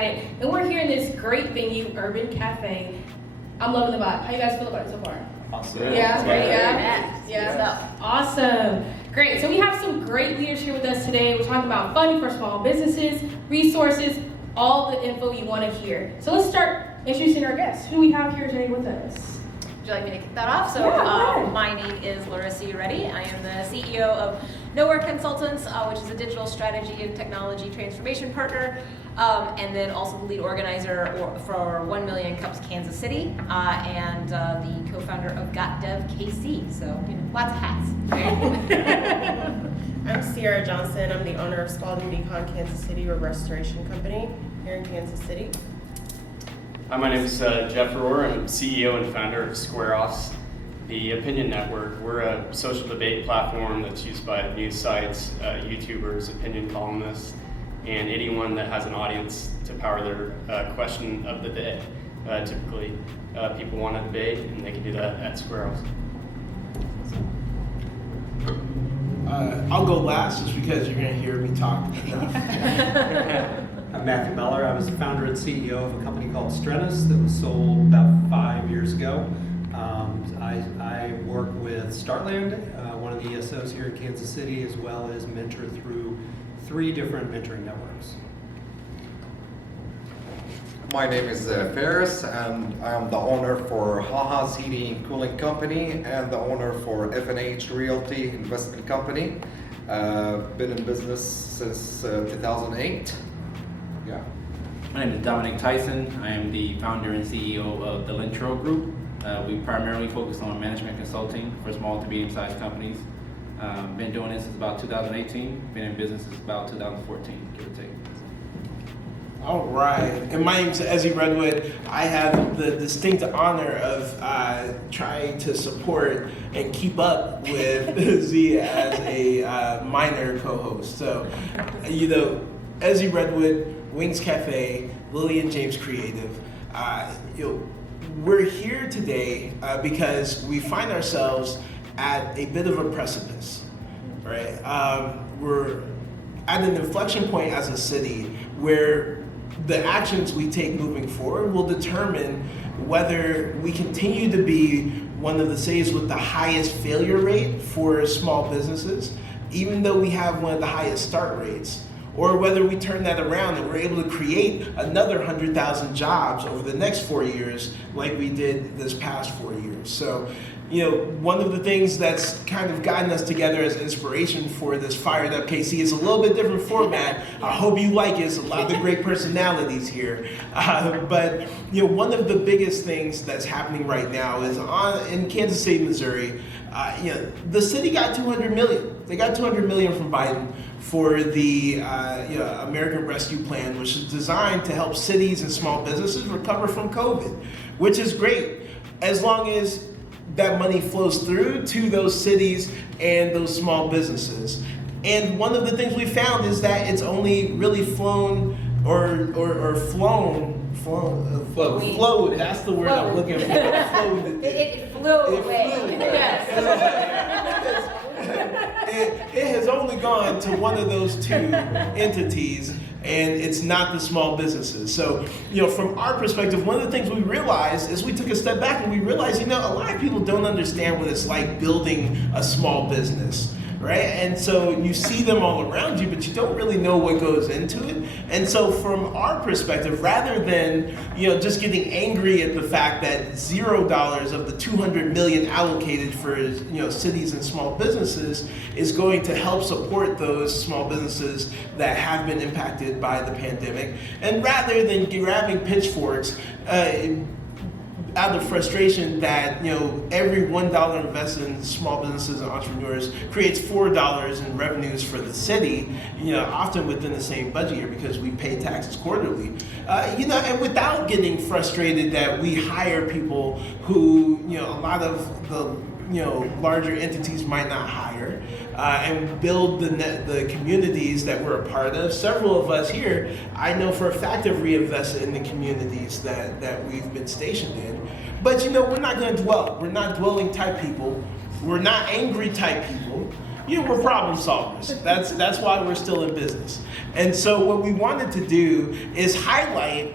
excited. And we're here in this great venue, Urban Cafe. I'm loving the vibe. How you guys feel about it so far? Awesome. Yeah. Awesome. Great. So we have some great leaders here with us today. We're talking about funding for small businesses, resources, all the info you want to hear. So let's start introducing our guests. Who do we have here today with us? Would you like me to kick that off? So my name is _𝐿𝐴. I am the CEO of 𝐬𝐦𝐚𝐥𝐿 Consultants, which is a digital strategy and technology transformation partner, and then also the lead organizer for 1 Million Cups Kansas City, and the co-founder of 𝐬𝐦𝐚𝐥𝐿. So lots of hats. I'm Sierra Johnson. I'm the owner of Spalding Beacon Kansas City, a restoration company here in Kansas City. Hi, my name is Jeff Rohr. I'm CEO and founder of 𝐻𝑆quareOffs, the opinion network. We're a social debate platform that's used by news sites, YouTubers, opinion columnists, and anyone that has an audience to power their question of the day. Typically, people want to debate, and they can do that at 𝐻𝑆quareOffs. I'll go last just because you're going to hear me talk enough. I'm Matthew Meller. I was the founder and CEO of a company called Strenus that was sold about 5 years ago. I work with Startland, one of the ESOs here in Kansas City, as well as mentor through 3 different mentoring networks. My name is Ferris, and I am the owner for 𝐊𝐿𝐴 Heating and Cooling Company and the owner for F&H Realty Investment Company. Been in business since 2008. Yeah. My name is Dominic Tyson. I am the founder and CEO of the Lintro Group. We primarily focus on management consulting for small to medium-sized companies. Been doing this since about 2018. Been in business since about 2014, give or take. All right, and my name's Ezzy Redwood. I have the distinct honor of trying to support and keep up with Z as a minor co-host. So, Ezzy Redwood, Wings Cafe, Lily and James Creative. We're here today because we find ourselves at a bit of a precipice, right? We're at an inflection point as a city where the actions we take moving forward will determine whether we continue to be one of the cities with the highest failure rate for small businesses, even though we have one of the highest start rates, or whether we turn that around and we're able to create another 100,000 jobs over the next 4 years like we did this past 4 years. So, one of the things that's kind of gotten us together as inspiration for this Fired Up KC is a little bit different format. I hope you like it. It's a lot of great personalities here. But one of the biggest things that's happening right now is in Kansas City, Missouri. The city got $200 million. They got $200 million from Biden for the American Rescue Plan, which is designed to help cities and small businesses recover from COVID, which is great as long as that money flows through to those cities and those small businesses. And one of the things we found is that it's only really flowed. That's the word I'm looking for. It flew away. Yes. It has only gone to one of those 2 entities, and it's not the small businesses. So, from our perspective, one of the things we realized is we took a step back and we realized, a lot of people don't understand what it's like building a small business, right? And so you see them all around you, but you don't really know what goes into it. And so from our perspective, rather than, just getting angry at the fact that $0 of the $200 million allocated for, cities and small businesses is going to help support those small businesses that have been impacted by the pandemic. And rather than grabbing pitchforks, out of frustration that every $1 invested in small businesses and entrepreneurs creates $4 in revenues for the city, often within the same budget year because we pay taxes quarterly, and without getting frustrated that we hire people who a lot of the larger entities might not hire, and build the communities that we're a part of. Several of us here, I know for a fact, have reinvested in the communities that we've been stationed in. But we're not going to dwell. We're not dwelling type people. We're not angry type people. we're problem solvers. That's why we're still in business. And so what we wanted to do is highlight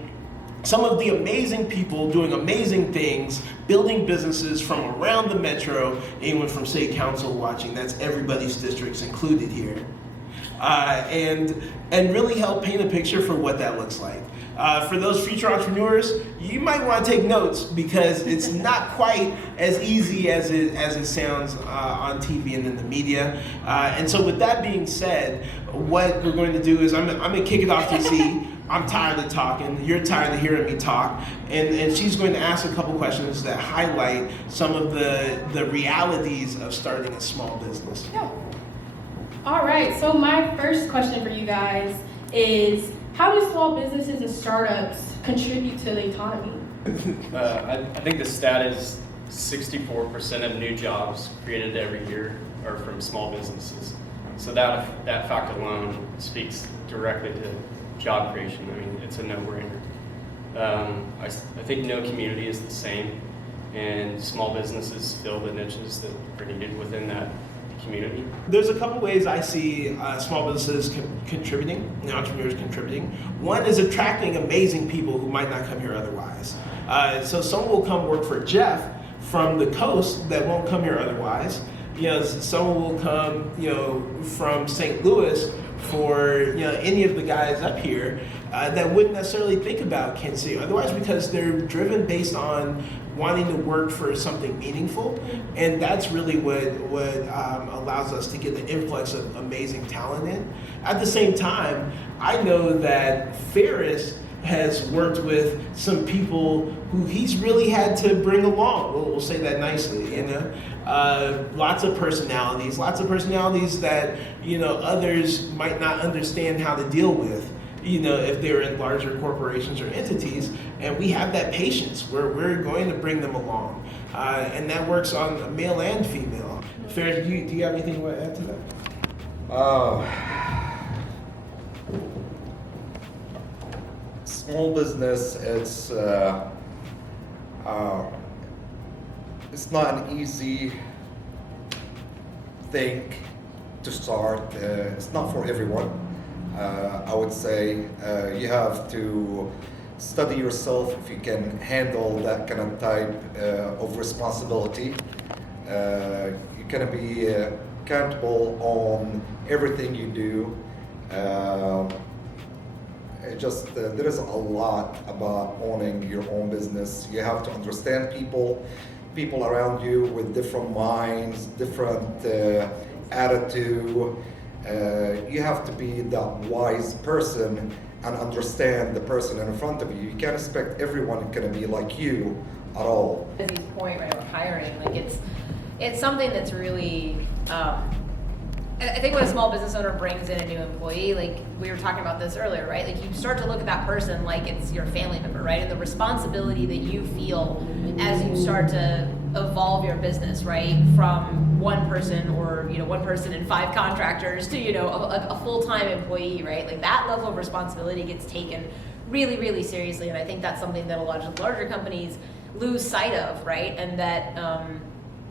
some of the amazing people doing amazing things, building businesses from around the metro. Anyone from City Council watching, that's everybody's districts included here. And really help paint a picture for what that looks like. For those future entrepreneurs, you might want to take notes because it's not quite as easy as it sounds on TV and in the media. And so with that being said, what we're going to do is I'm going to kick it off to Z. I'm tired of talking, you're tired of hearing me talk, and she's going to ask a couple questions that highlight some of the realities of starting a small business. Yeah. All right, so my first question for you guys is, how do small businesses and startups contribute to the economy? I think the stat is 64% of new jobs created every year are from small businesses. So that fact alone speaks directly to job creation. I mean, it's a no-brainer. I think no community is the same, and small businesses fill the niches that are needed within that community. There's a couple ways I see small businesses contributing, and entrepreneurs contributing. One is attracting amazing people who might not come here otherwise. So someone will come work for Jeff from the coast that won't come here otherwise. Someone will come, from St. Louis for any of the guys up here that wouldn't necessarily think about Kansas City otherwise, because they're driven based on wanting to work for something meaningful, and that's really what allows us to get the influx of amazing talent in. At the same time, I know that Ferris has worked with some people who he's really had to bring along. We'll say that nicely, lots of personalities that others might not understand how to deal with, if they're in larger corporations or entities, and we have that patience where we're going to bring them along, and that works on male and female. Ferris, do you have anything you want to add to that? Small business, it's not an easy thing to start. It's not for everyone. I would say you have to study yourself if you can handle that kind of type of responsibility. You're gonna be accountable on everything you do. There is a lot about owning your own business. You have to understand people around you with different minds, different attitude. You have to be that wise person and understand the person in front of you. You can't expect everyone going to be like you at all. Lizzie's point, right, about hiring, like it's something that's really, I think when a small business owner brings in a new employee, like we were talking about this earlier, right? Like you start to look at that person like it's your family member, right? And the responsibility that you feel as you start to evolve your business, right? From one person or, one person and 5 contractors to, a full-time employee, right? Like that level of responsibility gets taken really, really seriously. And I think that's something that a lot of larger companies lose sight of, right? And that,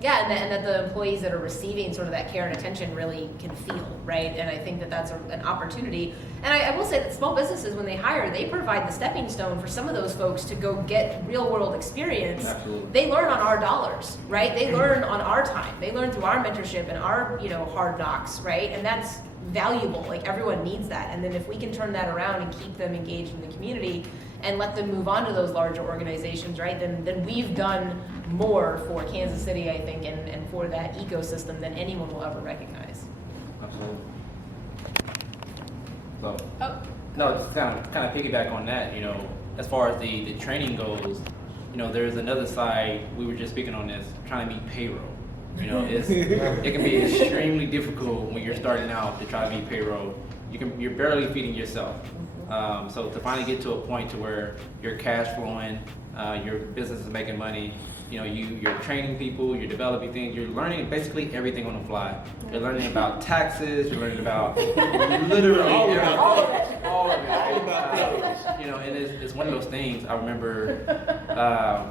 and that the employees that are receiving sort of that care and attention really can feel, right? And I think that that's an opportunity. And I will say that small businesses, when they hire, they provide the stepping stone for some of those folks to go get real world experience. Absolutely. They learn on our dollars, right? They learn on our time. They learn through our mentorship and our, hard knocks, right? And that's valuable. Like everyone needs that. And then if we can turn that around and keep them engaged in the community and let them move on to those larger organizations, right? Then we've done more for Kansas City, I think, and for that ecosystem than anyone will ever recognize. Absolutely. So, no, just kind of piggyback on that. As far as the training goes, there's another side. We were just speaking on this, trying to meet payroll. It can be extremely difficult when you're starting out to try to meet payroll. You're barely feeding yourself. So to finally get to a point to where you're cash flowing, your business is making money, you're training people, you're developing things, you're learning basically everything on the fly. You're learning about taxes, you're learning about literally all of it. And it's one of those things. I remember,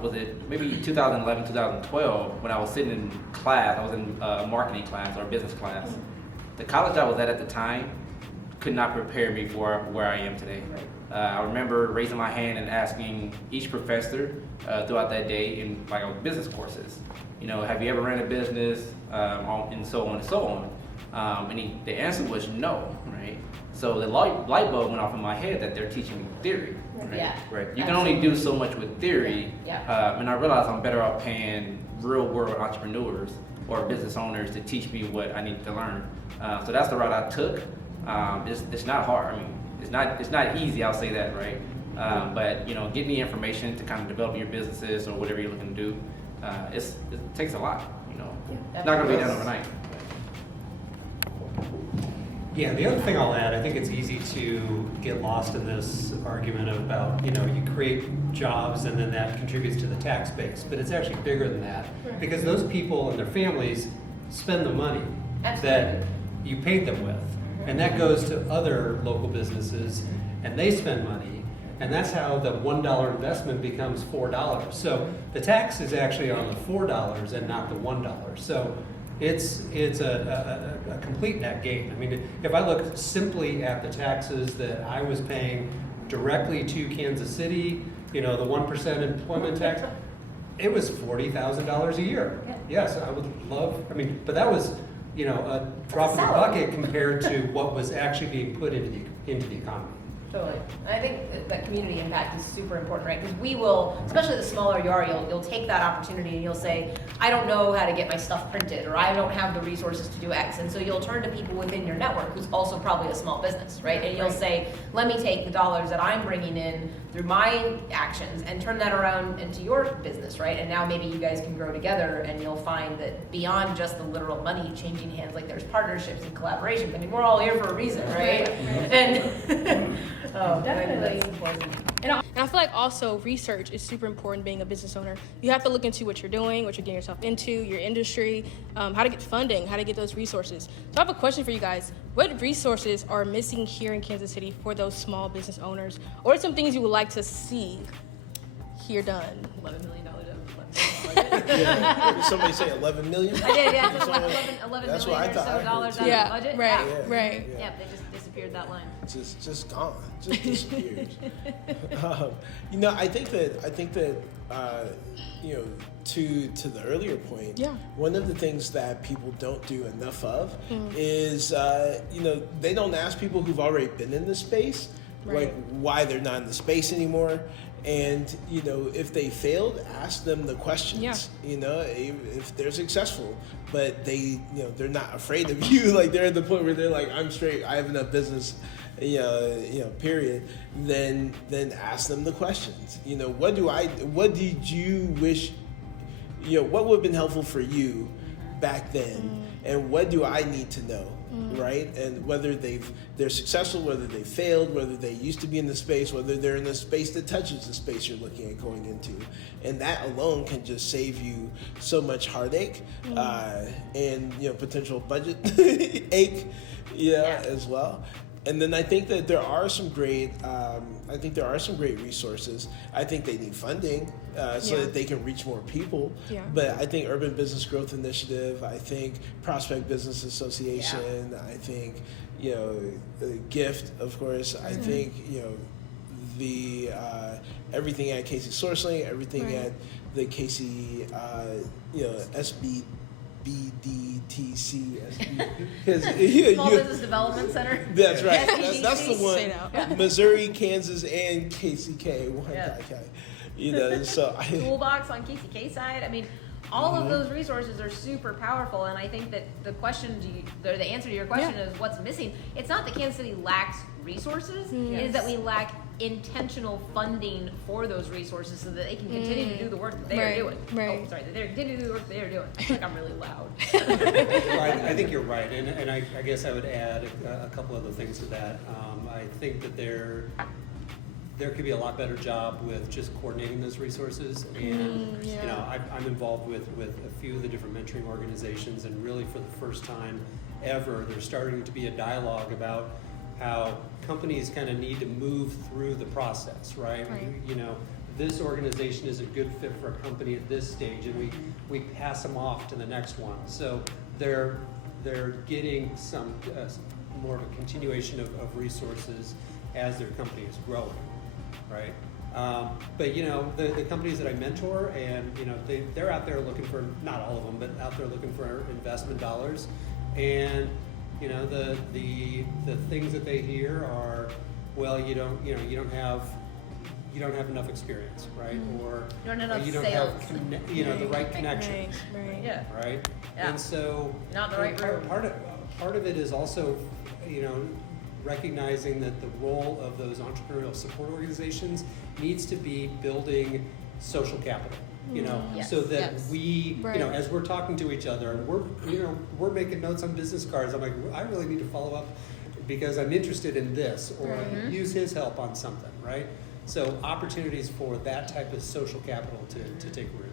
was it maybe 2011, 2012, when I was sitting in class, I was in marketing class or business class, the college I was at the time could not prepare me for where I am today. I remember raising my hand and asking each professor throughout that day in like business courses, have you ever ran a business, and so on and so on. And the answer was no, right? So the light bulb went off in my head that they're teaching theory, right? Yeah. Right. You can only do so much with theory, and I realized I'm better off paying real world entrepreneurs or business owners to teach me what I need to learn. So that's the route I took. It's not hard. I mean, it's not easy. I'll say that, right? But getting the information to kind of develop your businesses or whatever you're looking to do, it takes a lot. It's not going to be done overnight. Yeah, the other thing I'll add, I think it's easy to get lost in this argument about, you create jobs and then that contributes to the tax base, but it's actually bigger than that because those people and their families spend the money that you paid them with, and that goes to other local businesses and they spend money, and that's how the $1 investment becomes $4. So the tax is actually on the $4 and not the $1. So it's a complete net gain. I mean, if I look simply at the taxes that I was paying directly to Kansas City, the 1% employment tax, it was $40,000 a year. Yes, I would love, but that was, a drop in the bucket compared to what was actually being put into the economy. Totally. And I think that community impact is super important, right? Because we will, especially the smaller you are, you'll take that opportunity and you'll say, I don't know how to get my stuff printed, or I don't have the resources to do X. And so you'll turn to people within your network who's also probably a small business, right? And you'll say, let me take the dollars that I'm bringing in through my actions and turn that around into your business, right? And now maybe you guys can grow together and you'll find that beyond just the literal money changing hands, like there's partnerships and collaborations. I mean, we're all here for a reason, right? And Definitely. that's important. And I feel like also research is super important being a business owner. You have to look into what you're doing, what you're getting yourself into, your industry, how to get funding, how to get those resources. So I have a question for you guys. What resources are missing here in Kansas City for those small business owners? Or some things you would like to see here done? $11 million. Did somebody say 11 million? I did, yeah. Just $11 That's million what I or thought I so heard, dollars too. out of the budget. Right. Yeah, they just disappeared that line. Just gone, just disappeared. I think that to the earlier point, one of the things that people don't do enough of is they don't ask people who've already been in the space like why they're not in the space anymore. And if they failed, ask them the questions. If they're successful, but they're not afraid of you. Like they're at the point where they're like, I'm straight, I have enough business, period. Then ask them the questions. What did you wish? What would have been helpful for you back then, and what do I need to know? Right? And whether they're successful, whether they failed, whether they used to be in the space, whether they're in a space that touches the space you're looking at going into. And that alone can just save you so much heartache and potential budget ache as well. And then I think that there are some great resources. I think they need funding so that they can reach more people. But I think Urban Business Growth Initiative, I think Prospect Business Association, I think GIFT, of course. I think the everything at Casey Sourceling, everything at the Casey BDTC, Small Business Development Center. That's right. That's the one. Missouri, Kansas, and KCK. So Toolbox on KCK side. I mean, all of those resources are super powerful, and I think that the answer to your question is what's missing. It's not that Kansas City lacks resources; it is that we lack intentional funding for those resources so that they can continue to do the work that they are doing. Oh, sorry, that they continue to do the work that they are doing. I feel like I'm really loud. Well, I think you're right, and I guess I would add a couple other things to that. I think that there could be a lot better job with just coordinating those resources, and I'm involved with a few of the different mentoring organizations, and really for the first time ever, there's starting to be a dialogue about how companies kind of need to move through the process, right? This organization is a good fit for a company at this stage, and we pass them off to the next one. So they're they're getting some more of a continuation of resources as their company is growing, right? But the companies that I mentor, and they're out there looking for, not all of them, but out there looking for investment dollars, and the things that they hear are, well, you don't have enough experience, right? Or You don't have enough you don't sales. have the right connections, Right. Yeah. right? Yeah. And so Not in the right room. Part of it is also recognizing that the role of those entrepreneurial support organizations needs to be building social capital. Yes, So that yes. we, Right. as we're talking to each other and we're making notes on business cards, I'm like, I really need to follow up because I'm interested in this, or I can use his help on something, right? So opportunities for that type of social capital to take root.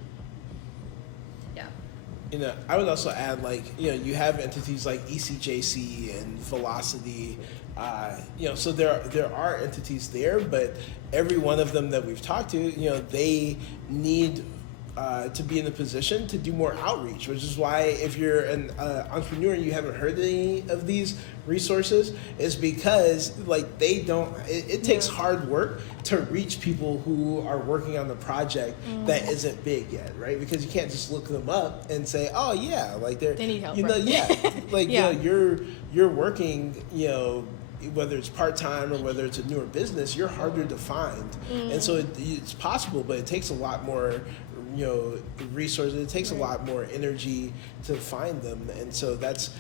Yeah. I would also add, you have entities like ECJC and Velocity, so there are entities there, but every one of them that we've talked to, they need to be in a position to do more outreach, which is why if you're an entrepreneur and you haven't heard any of these resources, is because they don't, it takes hard work to reach people who are working on the project that isn't big yet, right? Because you can't just look them up and say, oh yeah, they need help, right? Yeah. You're working, whether it's part-time or whether it's a newer business, you're harder to find. And so it's possible, but it takes a lot more resources. It takes a lot more energy to find them, and so that's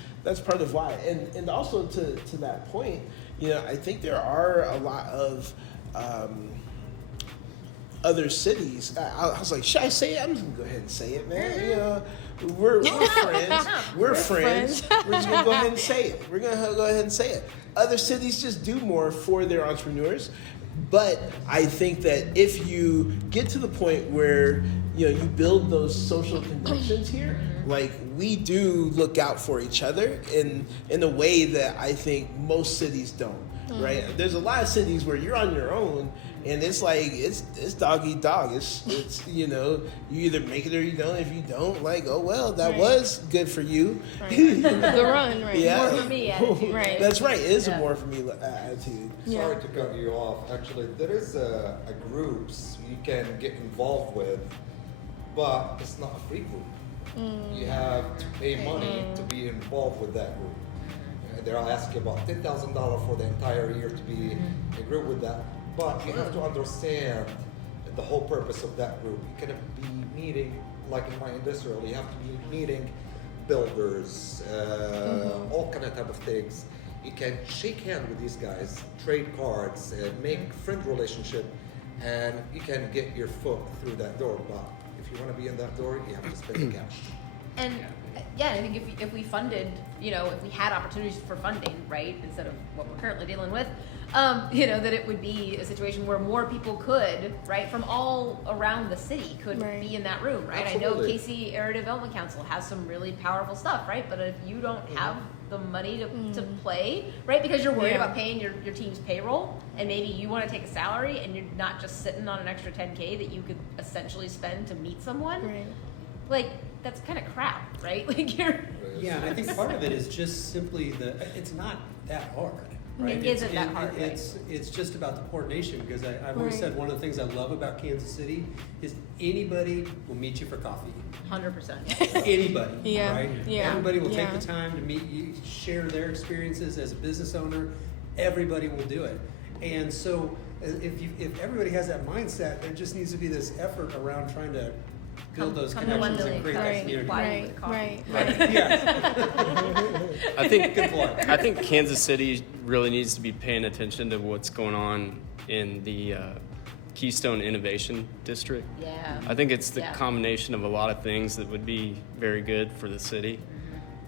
part of why. And also to that point, I think there are a lot of other cities. I was like, should I say it? I'm just gonna go ahead and say it, man. We're friends. We're friends. We're just gonna go ahead and say it. We're gonna go ahead and say it. Other cities just do more for their entrepreneurs. But I think that if you get to the point where you build those social connections here, we do look out for each other in a way that I think most cities don't. Right? There's a lot of cities where you're on your own, and it's it's dog eat dog. It's you either make it or you don't. If you don't, oh well, that was good for you. Right. The run, right? Yeah. More for me attitude. Right. That's right. It is Yeah. a more for me attitude. Yeah. Sorry to cut you off. Actually, there is a groups you can get involved with, but it's not a free group. You have to pay money to be involved with that group. They'll ask you about $10,000 for the entire year to be in a group with that. But you have to understand the whole purpose of that group. You cannot be meeting, like in my industrial, you have to be meeting builders, all kind of type of things. You can shake hands with these guys, trade cards, make friend relationship, and you can get your foot through that door. But if you want to be in that door, you have to spend the cash. And I think if we funded, if we had opportunities for funding, right, instead of what we're currently dealing with, that it would be a situation where more people could, right, from all around the city could Right. be in that room, right? Absolutely. I know KC Area Development Council has some really powerful stuff, right? But if you don't have the money to play, right, because you're worried Yeah. about paying your team's payroll, and maybe you want to take a salary and you're not just sitting on an extra $10K that you could essentially spend to meet someone, Right. that's kind of crap, right? Yeah, and I think part of it is just simply it's not that hard. Right? It isn't that hard, right? It's just about the coordination, because I've always Right. said one of the things I love about Kansas City is anybody will meet you for coffee. 100%. Anybody, Yeah, right? yeah, Everybody will yeah. take the time to meet you, share their experiences as a business owner. Everybody will do it. And so if everybody has that mindset, there just needs to be this effort around trying to build those come to connections and Wendell, create that right, community. Why? right. Yeah. I think Good plug. I think Kansas City really needs to be paying attention to what's going on in the Keystone Innovation District. Yeah. I think it's the Yeah. combination of a lot of things that would be very good for the city.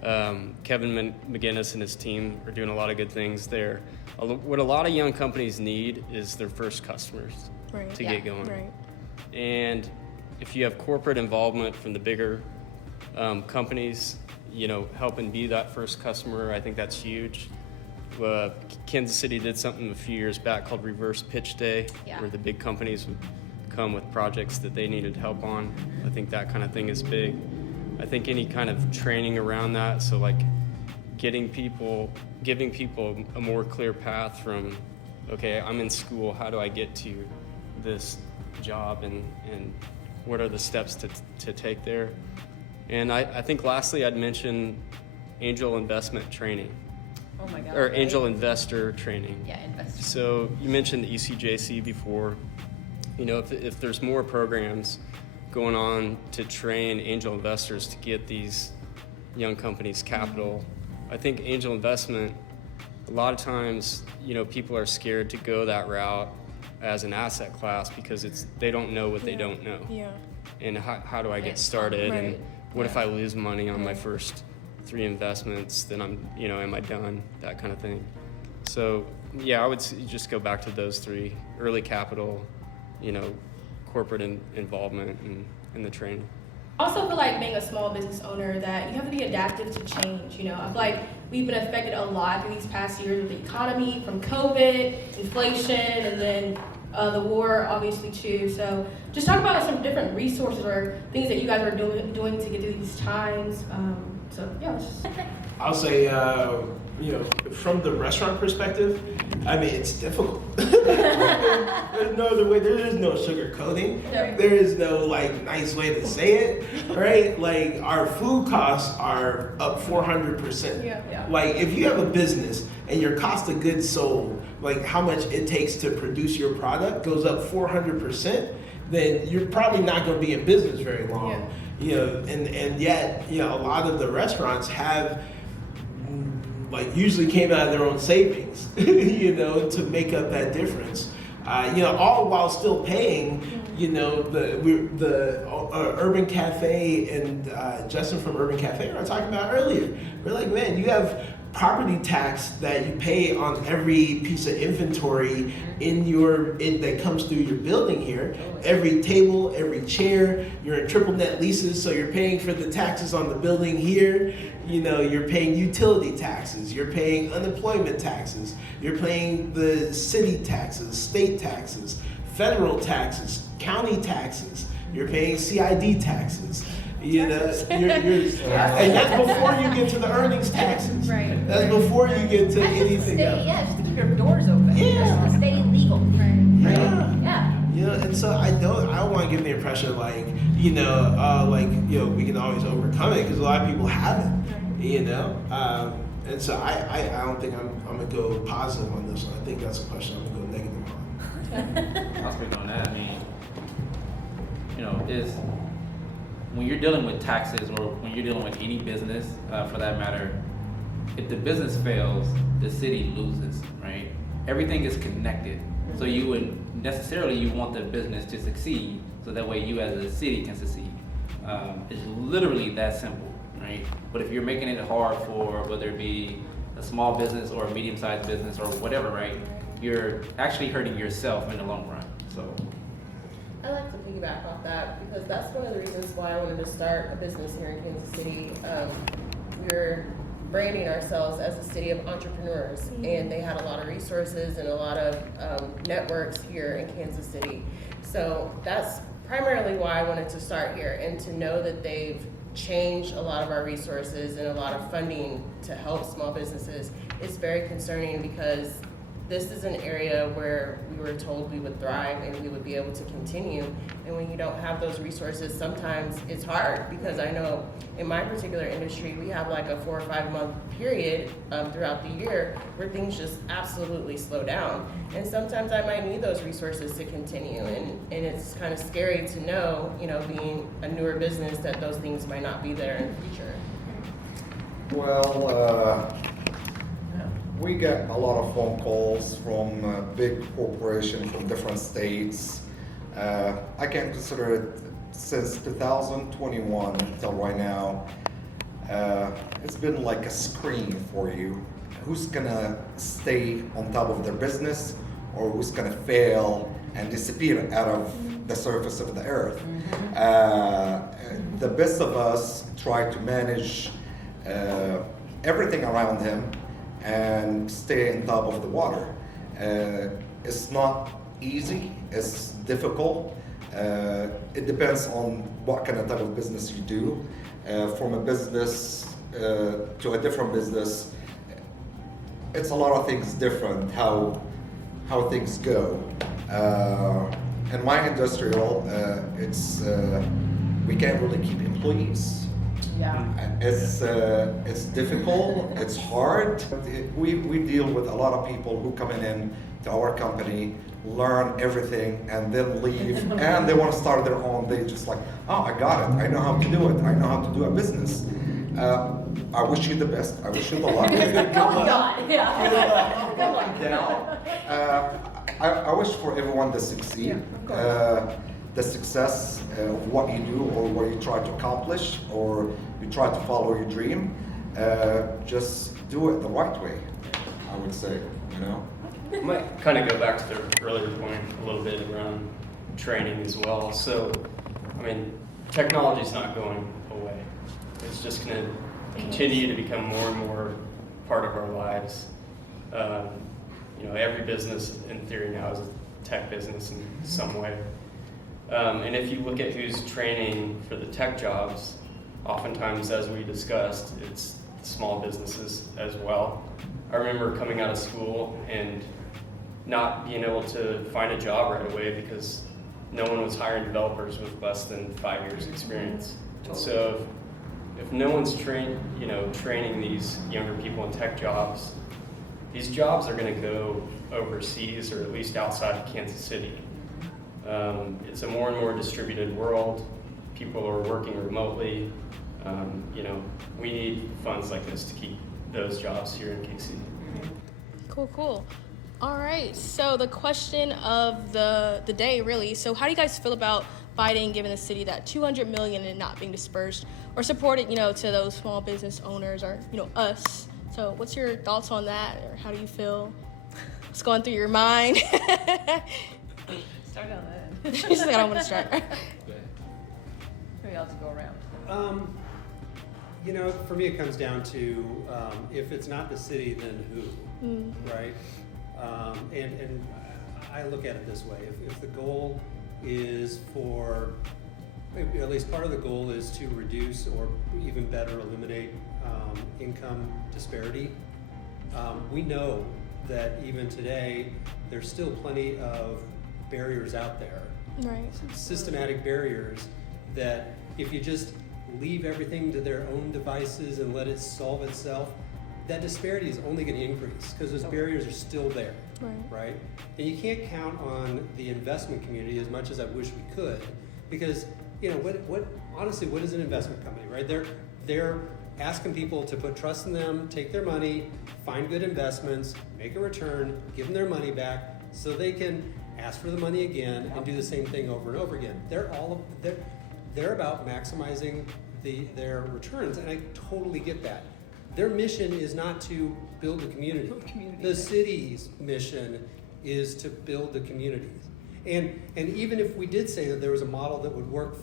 Kevin McGinnis and his team are doing a lot of good things there. What a lot of young companies need is their first customers Right. to Yeah. get going. Right. And if you have corporate involvement from the bigger companies, helping be that first customer, I think that's huge. Kansas City did something a few years back called Reverse Pitch Day, Yeah. where the big companies would come with projects that they needed help on. I think that kind of thing is big. I think any kind of training around that, so like giving people a more clear path from, okay, I'm in school, how do I get to this job, and what are the steps to take there? And I think lastly, I'd mention angel investment training. Oh my God. Or angel investor training. Yeah, investor. So you mentioned the 𝐬𝐶 before. You know, if there's more programs going on to train angel investors to get these young companies capital, I think angel investment, a lot of times, you know, people are scared to go that route as an asset class because they don't know what they don't know. Yeah. And how do I get started? Right. And what if I lose money on my first 3 investments? Then am I done? That kind of thing. So yeah, I would just go back to those 3: early capital, corporate involvement, and the training. I also feel like being a small business owner that you have to be adaptive to change. I feel like we've been affected a lot through these past years with the economy, from COVID, inflation, and then the war, obviously, too. So just talk about some different resources or things that you guys are doing to get through these times. So yeah. I'll say, from the restaurant perspective, I mean, it's difficult. There's no other way. There is no sugarcoating. Yeah. There is no nice way to say it, right? Like, our food costs are up 400%. Yeah. Like, if you have a business and your cost of goods sold, like how much it takes to produce your product goes up 400%, then you're probably not going to be in business very long. Yeah. And yet, a lot of the restaurants have usually came out of their own savings, to make up that difference. All while still paying, the Urban Cafe and Justin from Urban Cafe were talking about earlier. We're like, man, you have property tax that you pay on every piece of inventory that comes through your building here. Every table, every chair, you're in triple net leases, so you're paying for the taxes on the building here. You're paying utility taxes, you're paying unemployment taxes, you're paying the city taxes, state taxes, federal taxes, county taxes, you're paying CID taxes. And that's before you get to the earnings taxes. Right. That's before you get to anything else. Just to keep your doors open. Yeah. Just to stay legal. Yeah. Yeah. And so I don't want to give the impression we can always overcome it, because a lot of people haven't. And so I don't think I'm gonna go positive on this one. I think that's a question I'm gonna go negative on. I'll speak on that. I mean, when you're dealing with taxes, or when you're dealing with any business, for that matter, if the business fails, the city loses, right? Everything is connected. So you want the business to succeed, so that way you as a city can succeed. It's literally that simple, right? But if you're making it hard for whether it be a small business or a medium-sized business or whatever, right? You're actually hurting yourself in the long run. So I like to piggyback off that, because that's one of the reasons why I wanted to start a business here in Kansas City. We're branding ourselves as a city of entrepreneurs, and they had a lot of resources and a lot of networks here in Kansas City. So that's primarily why I wanted to start here, and to know that they've changed a lot of our resources and a lot of funding to help small businesses is very concerning, because this is an area where we were told we would thrive and we would be able to continue. And when you don't have those resources, sometimes it's hard, because I know in my particular industry, we have a 4 or 5 month period throughout the year where things just absolutely slow down. And sometimes I might need those resources to continue. And it's kind of scary to know, being a newer business, that those things might not be there in the future. Well, we get a lot of phone calls from big corporations from different states. I can consider it since 2021 until right now. It's been like a screen for you. Who's gonna stay on top of their business, or who's gonna fail and disappear out of the surface of the earth? The best of us try to manage everything around him and stay on top of the water. It's not easy, it's difficult. It depends on what kind of type of business you do. From a business to a different business, it's a lot of things different how things go. In my industrial, we can't really keep employees. Yeah. It's difficult, it's hard. We deal with a lot of people who come in to our company, learn everything, and then leave, and they want to start their own. They just like, oh, I got it. I know how to do it. I know how to do a business. I wish you the best. I wish you the luck. Good luck. God, yeah. Good luck. I wish for everyone to succeed. The success of what you do or what you try to accomplish or you try to follow your dream, just do it the right way, I would say, you know? I might kind of go back to the earlier point a little bit around training as well. So, I mean, technology's not going away. It's just going to continue to become more and more part of our lives. You know, every business in theory now is a tech business in some way. And if you look at who's training for the tech jobs, oftentimes, as we discussed, it's small businesses as well. I remember coming out of school and not being able to find a job right away because no one was hiring developers with less than 5 years experience. And so if no one's training these younger people in tech jobs, these jobs are going to go overseas or at least outside of Kansas City. It's a more and more distributed world. People are working remotely. We need funds like this to keep those jobs here in KC. Cool. All right, so the question of the day, really. So how do you guys feel about Biden giving the city that $200 million and not being dispersed or supported, to those small business owners or, us? So what's your thoughts on that, or how do you feel? What's going through your mind? Start on that. She's like, I don't want to start. Maybe I'll just go around. For me, it comes down to if it's not the city, then who, right? And I look at it this way: if the goal is for, at least part of the goal is to reduce or even better eliminate income disparity, we know that even today there's still plenty of barriers out there, Right. systematic barriers that if you just leave everything to their own devices and let it solve itself, that disparity is only going to increase because those barriers are still there, right? And you can't count on the investment community as much as I wish we could, because honestly, what is an investment company, right? They're asking people to put trust in them, take their money, find good investments, make a return, give them their money back, so they can ask for the money again and do the same thing over and over again. They're about maximizing their returns, and I totally get that. Their mission is not to build the community. The city's mission is to build the communities. And even if we did say that there was a model that would work,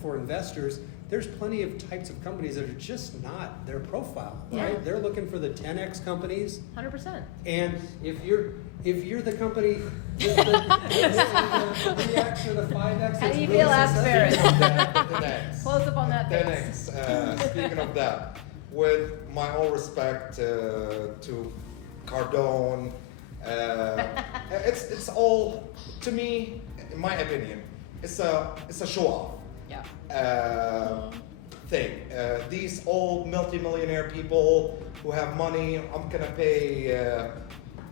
for investors, there's plenty of types of companies that are just not their profile, right? They're looking for the 10x companies. 100%. And if you're the company, the 3x or the 5x, How do you feel, Ask Ferris? 10x. Close up on that 10x. Speaking of that, with my all respect to Cardone, it's all, to me, in my opinion, it's a show off. Thing. These old multi-millionaire people who have money, I'm gonna pay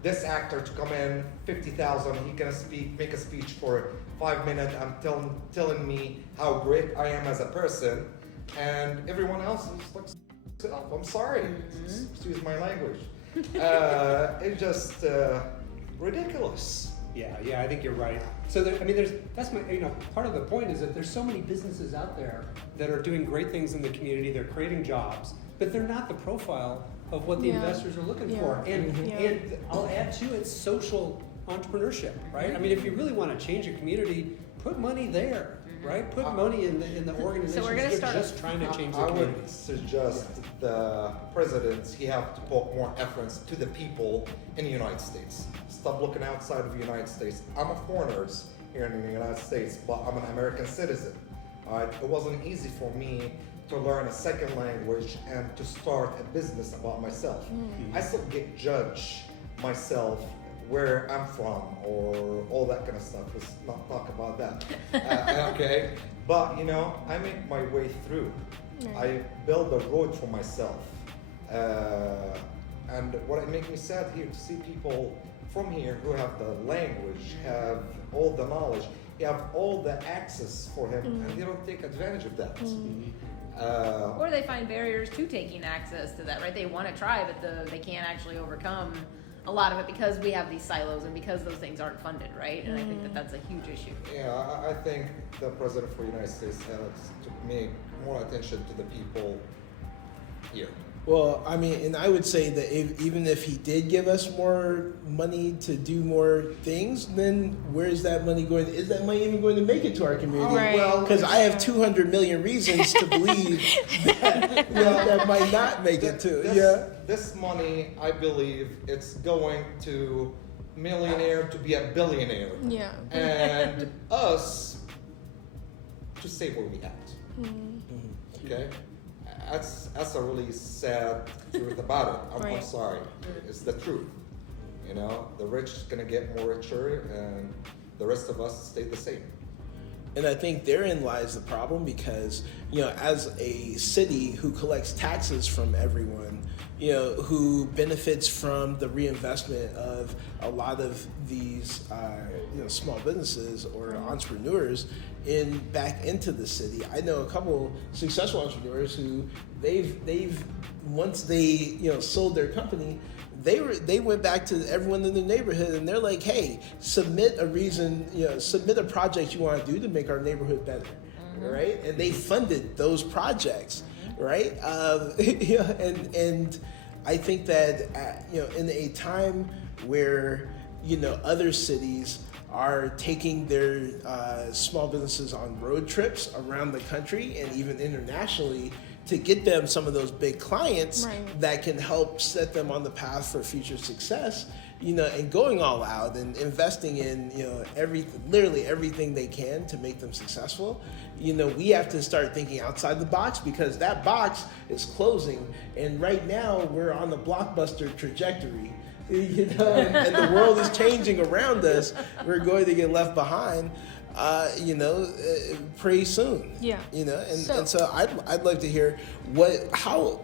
this actor to come in $50,000. He gonna make a speech for 5 minutes. I'm telling me how great I am as a person, and everyone else is like, I'm sorry, excuse my language. It's just ridiculous. Yeah, I think you're right. So part of the point is that there's so many businesses out there that are doing great things in the community. They're creating jobs, but they're not the profile of what the investors are looking for. And I'll add to it social entrepreneurship, right? I mean, if you really want to change a community, put money there, right? Put money in the organizations that are just trying to change the I community. would suggest the presidents, he have to put more efforts to the people in the United States. Stop looking outside of the United States. I'm a foreigner here in the United States, but I'm an American citizen. It wasn't easy for me to learn a second language and to start a business about myself. I still get judged myself where I'm from or all that kind of stuff. Let's not talk about that. Okay, but you know, I make my way through. I build a road for myself. And what it makes me sad here to see people from here who have the language, have all the knowledge, have all the access for him, and they don't take advantage of that. Or they find barriers to taking access to that, right? They want to try, but they can't actually overcome a lot of it because we have these silos and because those things aren't funded, right? And I think that that's a huge issue. Yeah, I think the President for the United States has to make more attention to the people here. Well, I mean, and I would say that even if he did give us more money to do more things, then where is that money going? Is that money even going to make it to our community? Right. Well, because I have 200 million reasons to believe that that might not make it to. This money, I believe, it's going to millionaire to be a billionaire. Yeah. And us to stay where we at. Okay? That's a really sad truth about it. I'm sorry. It's the truth. You know, the rich is gonna get more richer and the rest of us stay the same. And I think therein lies the problem because, you know, as a city who collects taxes from everyone, you know, who benefits from the reinvestment of a lot of these, you know, small businesses or entrepreneurs back into the city. I know a couple successful entrepreneurs who they've once they, you know, sold their company, they went back to everyone in the neighborhood and they're like, hey, submit a project you want to do to make our neighborhood better, right? And they funded those projects, right? You know, and I think that you know, in a time where, you know, other cities are taking their small businesses on road trips around the country and even internationally to get them some of those big clients that can help set them on the path for future success, you know, and going all out and investing in, you know, literally everything they can to make them successful. You know, we have to start thinking outside the box because that box is closing. And right now we're on the blockbuster trajectory. You know, and the world is changing around us. We're going to get left behind, you know, pretty soon. Yeah. You know, and so I'd like to hear how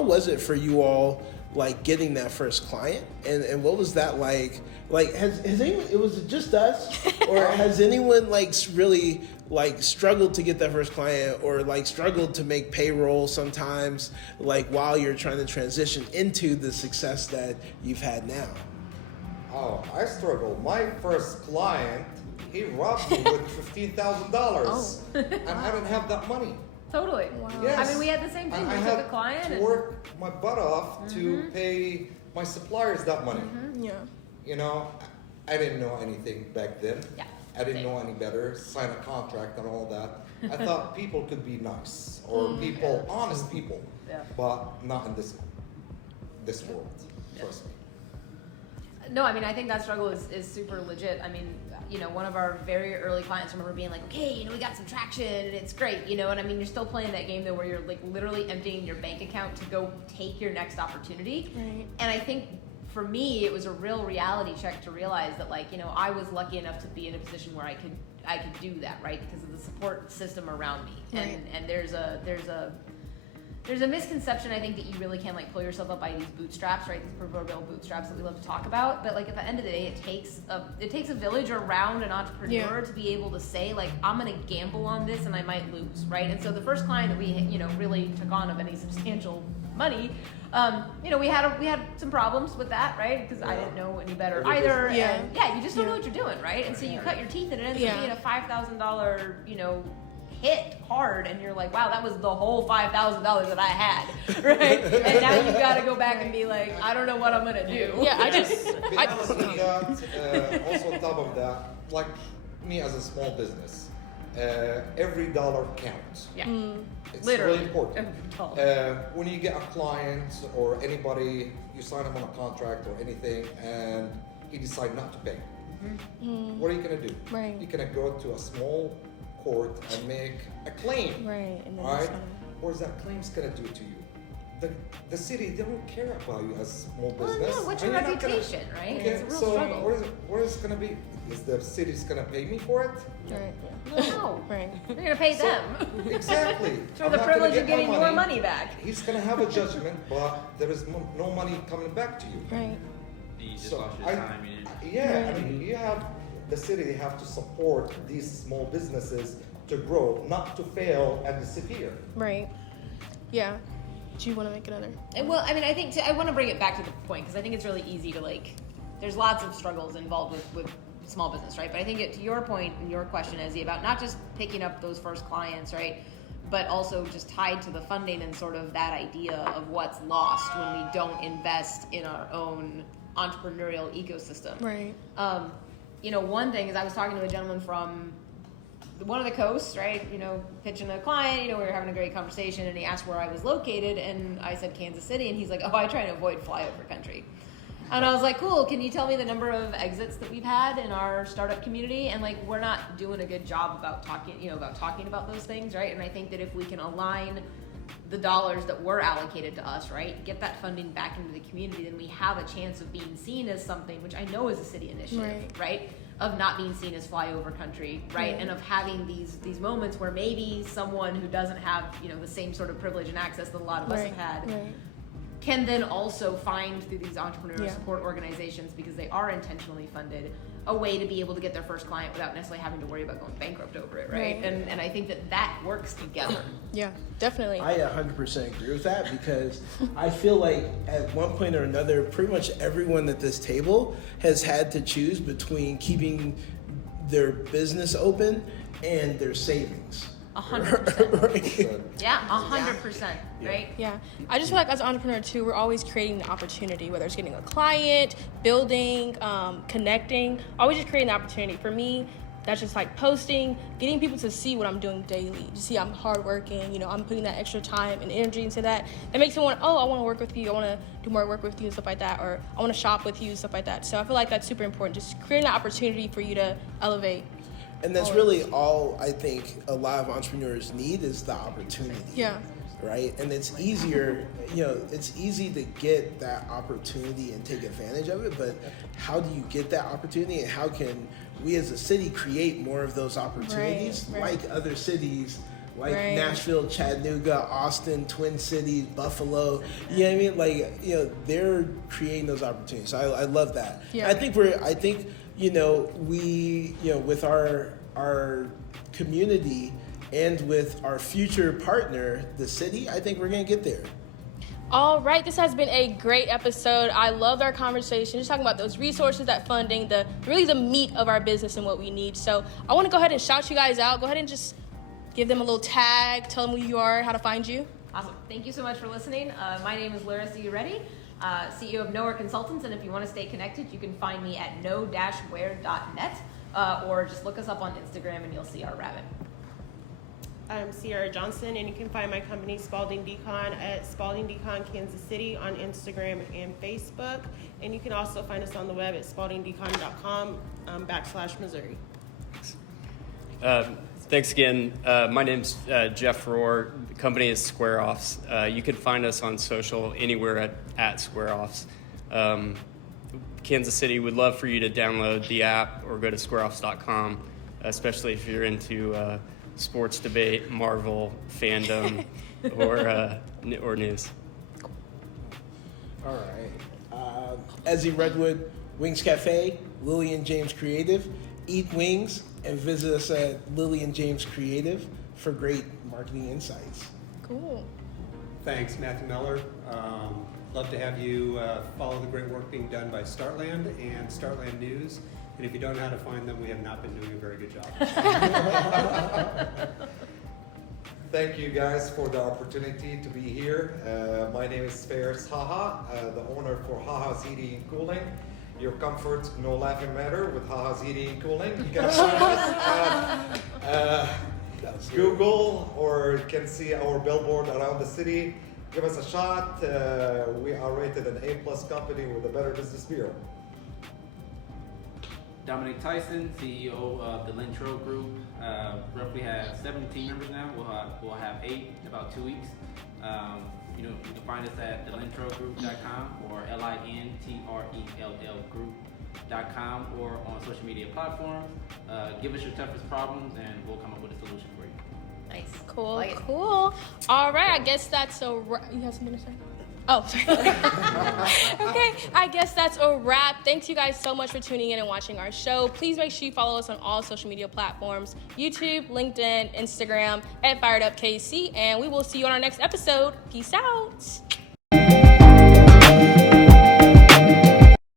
was it for you all, like getting that first client, and what was that like? Like has anyone? Was it just us, or has anyone like really like struggled to get that first client, or like struggled to make payroll sometimes, like while you're trying to transition into the success that you've had now? Oh, I struggled. My first client, he robbed me with $15,000, and I didn't have that money. Totally. Wow. Yes. I mean, we had the same thing. I We had took a client to and work my butt off to pay my suppliers that money. Yeah. You know, I didn't know anything back then. Yeah, I didn't same. know any better, sign a contract and all that. I thought people could be nice or people, honest people, but not in this world, trust me. No, I mean, I think that struggle is super legit. I mean, you know, one of our very early clients, I remember being like, okay, you know, we got some traction and it's great, you know, and I mean, you're still playing that game though where you're like literally emptying your bank account to go take your next opportunity. Right. And I think for me, it was a real reality check to realize that, like, you know, I was lucky enough to be in a position where I could do that, right? Because of the support system around me. And there's a misconception, I think, that you really can like pull yourself up by these bootstraps, right? These proverbial bootstraps that we love to talk about. But like at the end of the day, it takes a village around an entrepreneur to be able to say, like, I'm gonna gamble on this and I might lose, right? And so the first client that we, you know, really took on of any substantial money, you know, we had some problems with that, right? Because I didn't know any better either. And you just don't know what you're doing, right? And so you cut your teeth and it ends up being a $5,000, you know, hit hard, and you're like, wow, that was the whole $5,000 that I had, right? And now you got to go back and be like, I don't know what I'm gonna do. Yeah, Be honest with that, also on top of that, like me as a small business, every dollar counts. Yeah. It's Literally. really important. Every dollar. When you get a client or anybody, you sign them on a contract or anything, and he decide not to pay. What are you gonna do? Right. You're gonna go to a small court and make a claim. Right, and then All it's right? gonna- What is that claim's gonna do to you? The city, they don't care about you as small Well, business. yeah, what's And your you're not gonna- reputation, right? Okay, It's a real so struggle. what is it gonna be? Is the city's gonna pay me for it? Right. No, Right. you're gonna pay them Exactly. for I'm the not gonna privilege get of my getting your money back. He's gonna have a judgment, but there is no money coming back to you. Right. You just So lost your time. You didn't. Yeah, I mean, you have the city. They have to support these small businesses to grow, not to fail and disappear. Right. Yeah. Do you want to make another? And well, I mean, I think I want to bring it back to the point because I think it's really easy to there's lots of struggles involved with small business, right? But I think to your point and your question, Ezzy, about not just picking up those first clients, right? But also just tied to the funding and sort of that idea of what's lost when we don't invest in our own entrepreneurial ecosystem. Right. One thing is I was talking to a gentleman from one of the coasts, right? Pitching a client, we were having a great conversation and he asked where I was located and I said Kansas City and he's like, oh, I try to avoid flyover country. And I was like, cool, can you tell me the number of exits that we've had in our startup community? And we're not doing a good job about talking about those things, right? And I think that if we can align the dollars that were allocated to us, right, get that funding back into the community, then we have a chance of being seen as something, which I know is a city initiative, right? Of not being seen as flyover country, right? And of having these moments where maybe someone who doesn't have, the same sort of privilege and access that a lot of us have had can then also find through these entrepreneur support organizations, because they are intentionally funded, a way to be able to get their first client without necessarily having to worry about going bankrupt over it, right? And I think that works together. Yeah, definitely. I 100% agree with that, because I feel like at one point or another, pretty much everyone at this table has had to choose between keeping their business open and their savings. 100%. Yeah, 100%, right? Yeah. I just feel like as an entrepreneur too, we're always creating the opportunity, whether it's getting a client, building, connecting, always just creating the opportunity. For me, that's just posting, getting people to see what I'm doing daily. To see I'm hardworking, I'm putting that extra time and energy into that. That makes me want, I want to work with you. I want to do more work with you and stuff like that. Or I want to shop with you and stuff like that. So I feel like that's super important. Just creating that opportunity for you to elevate. And that's really all I think a lot of entrepreneurs need, is the opportunity. Yeah. Right? And it's easier, it's easy to get that opportunity and take advantage of it, but how do you get that opportunity, and how can we as a city create more of those opportunities like other cities, like Nashville, Chattanooga, Austin, Twin Cities, Buffalo, you know what I mean? They're creating those opportunities. So I love that. Yeah. I think we, with our community and with our future partner, the city, I think we're going to get there. All right, this has been a great episode. I loved our conversation, just talking about those resources, that funding, the meat of our business and what we need. So I want to go ahead and shout you guys out. Go ahead and just give them a little tag, tell them who you are, how to find you. Awesome. Thank you so much for listening. My name is 𝐊𝐂𝐌𝐎 CEO of 𝐬𝐻 Consultants, and if you want to stay connected, you can find me at know-where.net, or just look us up on Instagram and you'll see our rabbit. I'm Sierra Johnson, and you can find my company Spalding Decon at Spalding Decon Kansas City on Instagram and Facebook, and you can also find us on the web at spaldingdecon.com/Missouri. Thanks again. My name's Jeff Rohr. The company is SquareOffs. You can find us on social anywhere at SquareOffs. Kansas City would love for you to download the app or go to squareoffs.com, especially if you're into sports debate, Marvel, fandom, or news. All right. Ezzy Redwood, Wings Cafe, Lily and James Creative. Eat wings and visit us at Lily and James Creative for great marketing insights. Cool. Thanks, Matthew Meller. Love to have you follow the great work being done by Startland and Startland News. And if you don't know how to find them, we have not been doing a very good job. Thank you guys for the opportunity to be here. My name is Faris Haha, the owner for 𝐊𝐿𝐴 Heating and Cooling. Your comfort, no laughing matter with 𝐊𝐿𝐴 Heating and Cooling. You can find us at Google, or you can see our billboard around the city. Give us a shot. We are rated an A+ company with the Better Business Bureau. Dominic Tyson, CEO of the 𝐿𝐴𝐻 Group. Roughly have 17 members now. We'll have 8 in about 2 weeks. You can find us at thelintrogroup.com or lintrellgroup.com or on social media platforms. Give us your toughest problems and we'll come up with a solution for you. Nice. Cool, Like it. cool. All right, I guess that's a wrap. You have something to say? Oh, sorry. Okay, I guess that's a wrap. Thanks you guys so much for tuning in and watching our show. Please make sure you follow us on all social media platforms, YouTube, LinkedIn, Instagram, @FiredUpKC, and we will see you on our next episode. Peace out.